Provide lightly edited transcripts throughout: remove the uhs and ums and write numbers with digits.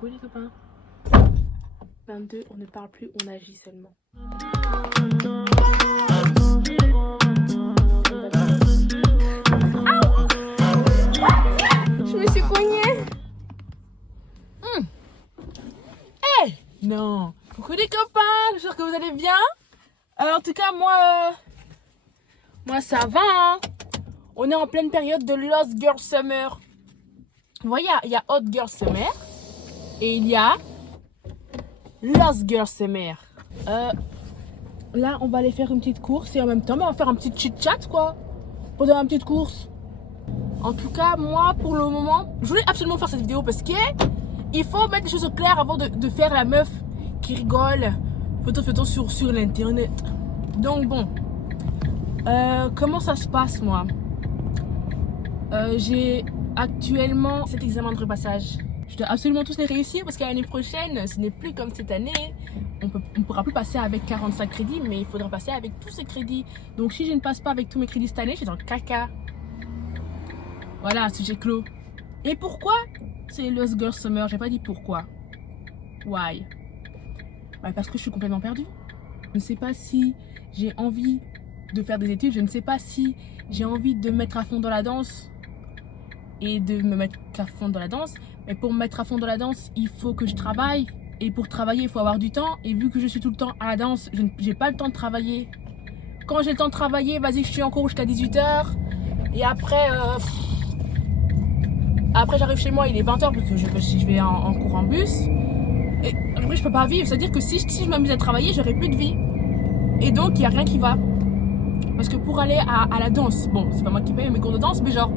Oui les copains. 22, on ne parle plus, on agit seulement. Je me suis cognée. Hey, non. Coucou les copains, j'espère que vous allez bien. En tout cas, moi ça va. Hein. On est en pleine période de Lost Girl Summer. Vous voyez, il y a Hot Girl Summer et il y a Lost Girl Summer. Là, on va aller faire une petite course et en même temps, on va faire un petit chit-chat quoi. Pendant une petite course. En tout cas, moi, pour le moment, je voulais absolument faire cette vidéo parce que il faut mettre les choses au clair avant de faire la meuf qui rigole. Photo sur l'internet. Donc bon, comment ça se passe moi? J'ai actuellement cet examen de repassage. Je dois absolument tous les réussir parce qu'à l'année prochaine, ce n'est plus comme cette année. On ne pourra plus passer avec 45 crédits, mais il faudra passer avec tous ces crédits. Donc si je ne passe pas avec tous mes crédits cette année, je suis dans le caca. Voilà, sujet clos. Et pourquoi c'est Lost Girl Summer? J'ai pas dit pourquoi. Why? Bah parce que je suis complètement perdue. Je ne sais pas si j'ai envie de faire des études. Je ne sais pas si j'ai envie de me mettre à fond dans la danse et de me mettre à fond dans la danse. Mais pour me mettre à fond dans la danse, il faut que je travaille. Et pour travailler, il faut avoir du temps. Et vu que je suis tout le temps à la danse, je n'ai pas le temps de travailler. Quand j'ai le temps de travailler, vas-y, je suis en cours jusqu'à 18h. Et après, j'arrive chez moi, il est 20h parce que je vais en cours en bus. Et après, je peux pas vivre. C'est-à-dire que si je m'amuse à travailler, j'aurai plus de vie. Et donc, il n'y a rien qui va. Parce que pour aller à la danse, bon, c'est pas moi qui paye mes cours de danse, mais genre,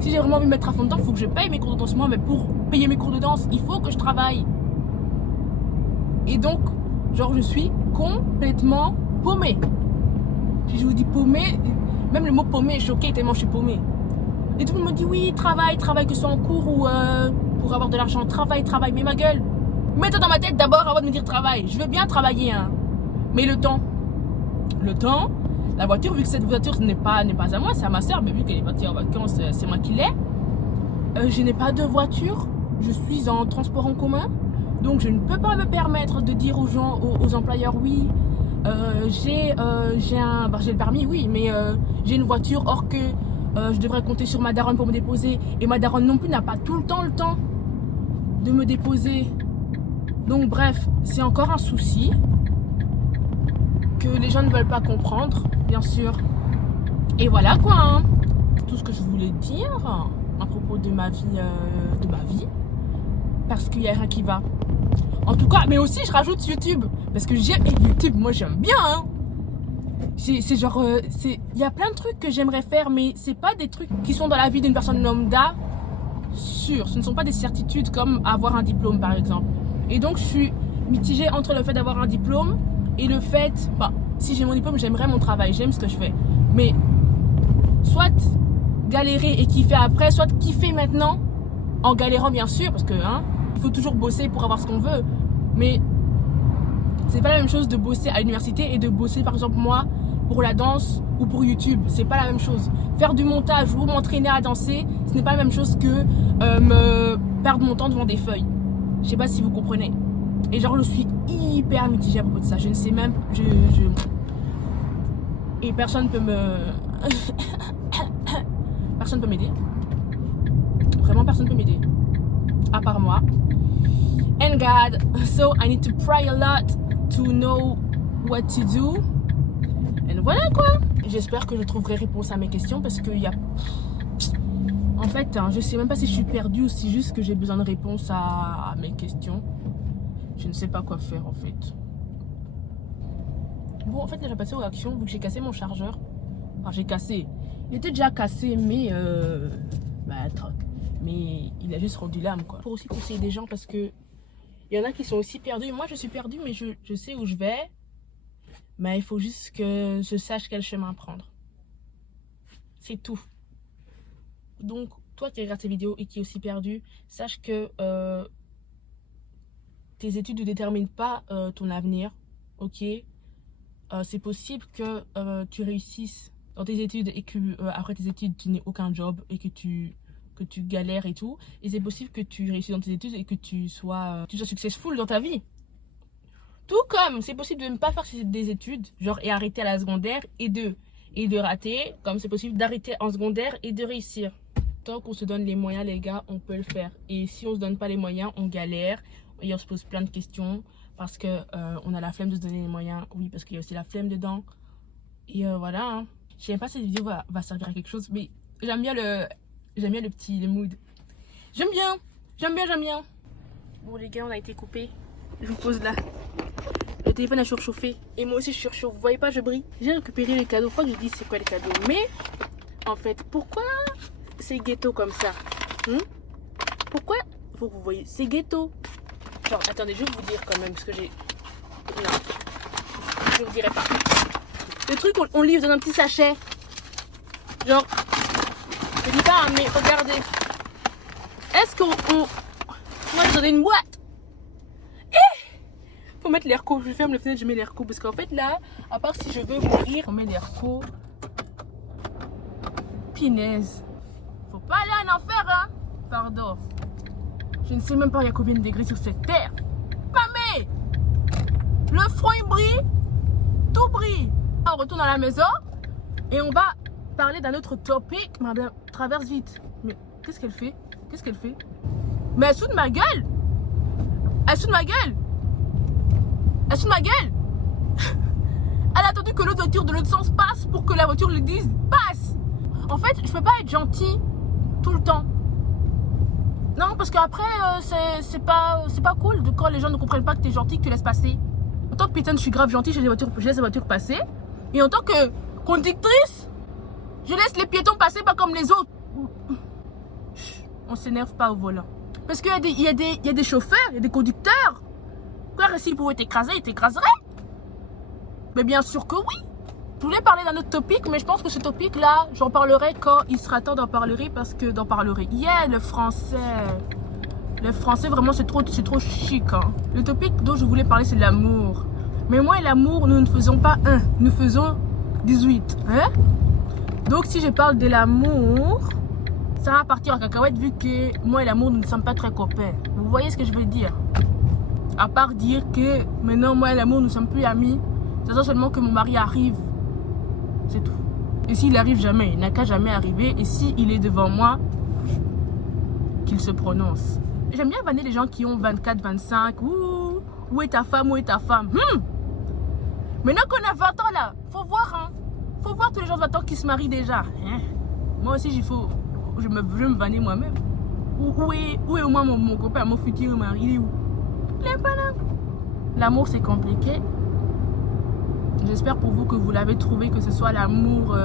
si j'ai vraiment envie de me mettre à fond dedans, il faut que je paye mes cours de danse. Moi, mais pour payer mes cours de danse, il faut que je travaille. Et donc, genre, je suis complètement paumée. Si je vous dis paumée, même le mot paumée est choqué tellement je suis paumée. Et tout le monde me dit oui, travaille, que ce soit en cours ou pour avoir de l'argent. Travaille. Mais ma gueule, mets-toi dans ma tête d'abord avant de me dire travail. Je veux bien travailler, hein. Mais le temps, la voiture, vu que cette voiture n'est pas à moi, c'est à ma soeur, mais vu qu'elle est partie en vacances, c'est moi qui l'ai. Je n'ai pas de voiture, je suis en transport en commun. Donc je ne peux pas me permettre de dire aux gens, aux employeurs, oui, j'ai le permis, oui, mais j'ai une voiture, or que je devrais compter sur ma daronne pour me déposer. Et ma daronne non plus n'a pas tout le temps de me déposer. Donc bref, c'est encore un souci que les gens ne veulent pas comprendre, bien sûr. Et voilà quoi, hein. Tout ce que je voulais dire à propos de ma vie, parce qu'il n'y a rien qui va. En tout cas, mais aussi je rajoute YouTube, parce que j'aime YouTube, moi j'aime bien, hein. C'est genre, il y a plein de trucs que j'aimerais faire, mais c'est pas des trucs qui sont dans la vie d'une personne lambda, sûre. Ce ne sont pas des certitudes comme avoir un diplôme par exemple. Et donc je suis mitigée entre le fait d'avoir un diplôme et le fait, bah, si j'ai mon diplôme, j'aimerais mon travail, j'aime ce que je fais. Mais soit galérer et kiffer après, soit kiffer maintenant en galérant bien sûr, parce que hein, il faut toujours bosser pour avoir ce qu'on veut. Mais c'est pas la même chose de bosser à l'université et de bosser par exemple moi pour la danse ou pour YouTube. C'est pas la même chose. Faire du montage ou m'entraîner à danser, ce n'est pas la même chose que me perdre mon temps devant des feuilles. Je sais pas si vous comprenez. Et genre je suis hyper mitigée à propos de ça. Je ne sais même, et personne peut personne peut m'aider. Vraiment personne peut m'aider. À part moi. And God, so I need to pray a lot to know what to do. Et voilà quoi. J'espère que je trouverai réponse à mes questions parce qu'il y a... En fait, hein, je sais même pas si je suis perdue ou si juste que j'ai besoin de réponse à mes questions. Je ne sais pas quoi faire en fait. Bon, en fait, là, j'ai passé aux actions vu que j'ai cassé mon chargeur. Enfin, j'ai cassé. Il était déjà cassé, mais... mais il a juste rendu l'âme quoi. Pour aussi conseiller des gens parce que il y en a qui sont aussi perdus. Moi, je suis perdue, mais je sais où je vais. Mais il faut juste que je sache quel chemin prendre. C'est tout. Donc, toi qui regardes ces vidéos et qui est aussi perdu, sache que tes études ne déterminent pas ton avenir. Ok, c'est possible que tu réussisses dans tes études et que après tes études, tu n'aies aucun job et que tu que tu galères et tout. Et c'est possible que tu réussisses dans tes études et que tu sois successful dans ta vie. Tout comme c'est possible de ne pas faire des études, genre, et arrêter à la secondaire et de rater, comme c'est possible d'arrêter en secondaire et de réussir. Tant qu'on se donne les moyens, les gars, on peut le faire. Et si on se donne pas les moyens, on galère et on se pose plein de questions parce que on a la flemme de se donner les moyens. Oui, parce qu'il y a aussi la flemme dedans. Et voilà. Hein. Je sais même pas si cette vidéo va servir à quelque chose, mais j'aime bien le mood. J'aime bien. Bon les gars, on a été coupés. Je vous pose là. Le téléphone a surchauffé. Et moi aussi je surchauffe. Vous voyez pas, je brille. J'ai récupéré les cadeaux. Faut que je dise c'est quoi les cadeaux. Mais en fait, pourquoi c'est ghetto comme ça? Pourquoi? Faut que vous voyez, c'est ghetto. Genre, attendez, je vais vous dire quand même, parce que j'ai... Non, je vous dirai pas. Le truc, on livre dans un petit sachet. Genre, je dis pas, mais regardez. Est-ce qu'on... Moi, j'ai donné une boîte. Faut mettre l'airco. Je ferme les fenêtres, je mets l'airco. Parce qu'en fait, là, à part si je veux mourir, on met l'airco. Pinaise. Faut pas aller en enfer, hein. Pardon. Je ne sais même pas il y a combien de degrés sur cette terre. Pamé! Le front il brille. Tout brille. On retourne à la maison. Et on va parler d'un autre topic. Madame, traverse vite. Mais qu'est-ce qu'elle fait? Qu'est-ce qu'elle fait? Mais elle soude ma gueule. Elle soude ma gueule. Elle soude ma gueule. Elle a attendu que l'autre voiture de l'autre sens passe pour que la voiture lui dise passe. En fait, je peux pas être gentil tout le temps. Non, parce qu'après, c'est pas cool de quand les gens ne comprennent pas que t'es gentil, que tu laisses passer. En tant que piétonne, je suis grave gentille, je laisse la voiture passer. Et en tant que conductrice, je laisse les piétons passer pas comme les autres. On s'énerve pas au volant. Parce qu'il y a des chauffeurs, il y a des conducteurs. Quoi, s'ils pouvaient t'écraser, ils t'écraseraient. Mais bien sûr que oui. Je voulais parler d'un autre topic, mais je pense que ce topic-là, j'en parlerai quand il sera temps d'en parler, parce que d'en parler. Yeah, le français. Le français, vraiment, c'est trop chic. Hein. Le topic dont je voulais parler, c'est l'amour. Mais moi et l'amour, nous ne faisons pas un, nous faisons 18. Hein? Donc, si je parle de l'amour, ça va partir en cacahuète, vu que moi et l'amour, nous ne sommes pas très copains. Vous voyez ce que je veux dire? À part dire que maintenant, moi et l'amour, nous ne sommes plus amis. C'est seulement que mon mari arrive. C'est tout. Et s'il arrive jamais, il n'a qu'à jamais arriver. Et s'il est devant moi, qu'il se prononce. J'aime bien vanner les gens qui ont 24, 25. Ouh, où est ta femme, où est ta femme? Maintenant qu'on a 20 ans là, faut voir, hein. Faut voir tous les gens de 20 ans qui se marient déjà. Hein? Moi aussi, je me vanner moi-même. Où est au moins mon copain, mon futur mari? Il est où? Il est pas là. L'amour, c'est compliqué. J'espère pour vous que vous l'avez trouvé, que ce soit l'amour...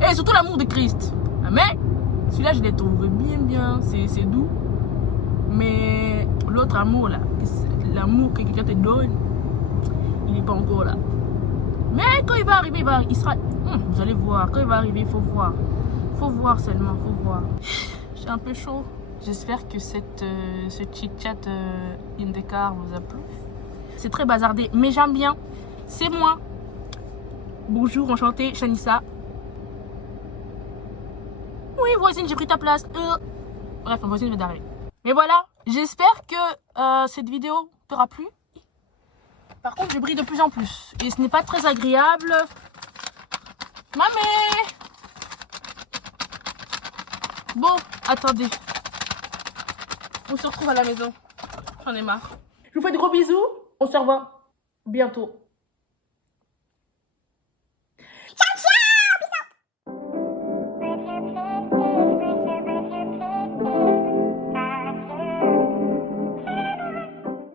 Et surtout l'amour de Christ. Mais celui-là, je l'ai trouvé bien. C'est doux. Mais l'autre amour, là, l'amour que quelqu'un te donne, il n'est pas encore là. Mais quand il va arriver, il sera... vous allez voir, quand il va arriver, il faut voir. Faut voir seulement, faut voir. J'ai un peu chaud. J'espère que ce chit-chat in the car vous a plu. C'est très bazardé, mais j'aime bien. C'est moi. Bonjour, enchantée, Shanissa. Oui, voisine, j'ai pris ta place. Bref, voisine, je vais d'arrêt. Mais voilà, j'espère que cette vidéo t'aura plu. Par contre, je brille de plus en plus. Et ce n'est pas très agréable. Mamé! Bon, attendez. On se retrouve à la maison. J'en ai marre. Je vous fais de gros bisous. On se revoit bientôt.